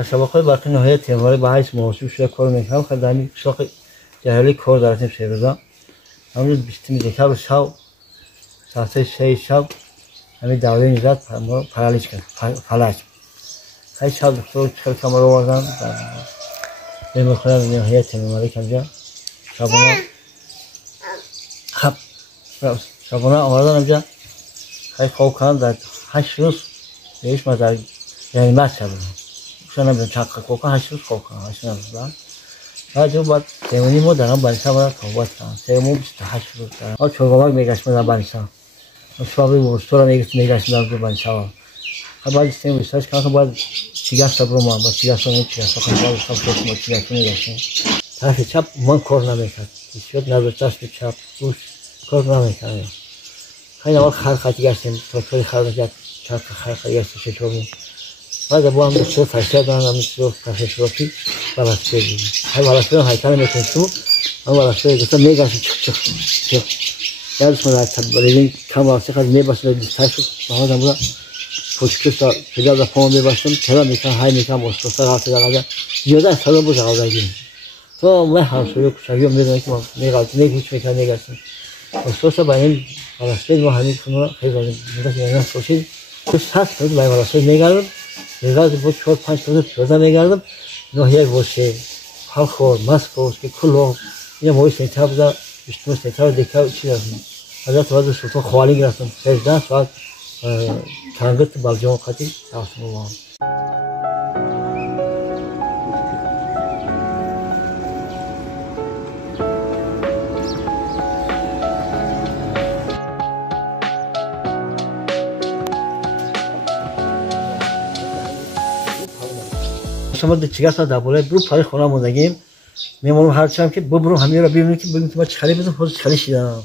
تشابهات برقی نهایی تیماری به حیث موضوع شده کار میکنم خیلی دمی شاخ جهلی کار داریم سه روزا همون بیستمی دکتر شب ساعت 6 شب همین دوره میزد پرالیز کرد فلج خیلی شب دکتر خیلی کامل آوردن بیمارخانه نهایی تیماری کنجا شبانه آوردن اینجا خیلی خوب کردن در 8 روز بهش ما در reanimat شدم. شما نمی‌دونم چند کوکا 8 روز خوب کنم 8 روز بعد بعد سیمونی ما دارم بانسا برای توبات کنم سیمون 28 روز دارم آ چوگامک میگشتم در بانسا شوابی ورستورا میگشتم در بانسا بعد سیم ریسرچ کردم بعد چیگاه صبر ما با چیگاه سومی چیگاه سومی بعد سب ما چیگاه میگشتم طرف چپ من کار نمیکرد هیچ نظر چشم چپ روش کار نمیکرد خیلی اول خرخاتی گشتیم دکتری خرخات چپ خرخاتی گشتیم چطوری بعد با هم دکتر فرستاد دارم میشه پروفسوری بالاسته هر بالاسته هایکل میکنیم اما بالاسته گفت میگاش چه درس ما تبلیغ کم واسه خود میباسه دیستاش با هم بود فوشکسا پیدا در پام میباستم چرا میکنم های میکنم استاد راست دارم زیاده سال بود آوردیم تو من همسایه کوچیکی میدونم که میگاش نمیچ میکنم میگاستم استاد با این بالاسته ما همین کنار خیلی میگه سوشی تو ساعت بود با بالاسته میگردم میگاز بود 4-5 روز پیاده میگردم ناحیه وشه خالخور مسکو که کلو یه موی سنتر بود بیشتر سنتر دیکا چی هستم حضرت وادی سلطان خوالی گرفتم 13 ساعت تانگت بالجان خاطی رفتم اون شما دیگه ساعت دبوله برو پای خونه موندگیم میمونم هر چند که ببرم همین را ببینم که ببینم تو چه خالی بدم خودش خالی شدم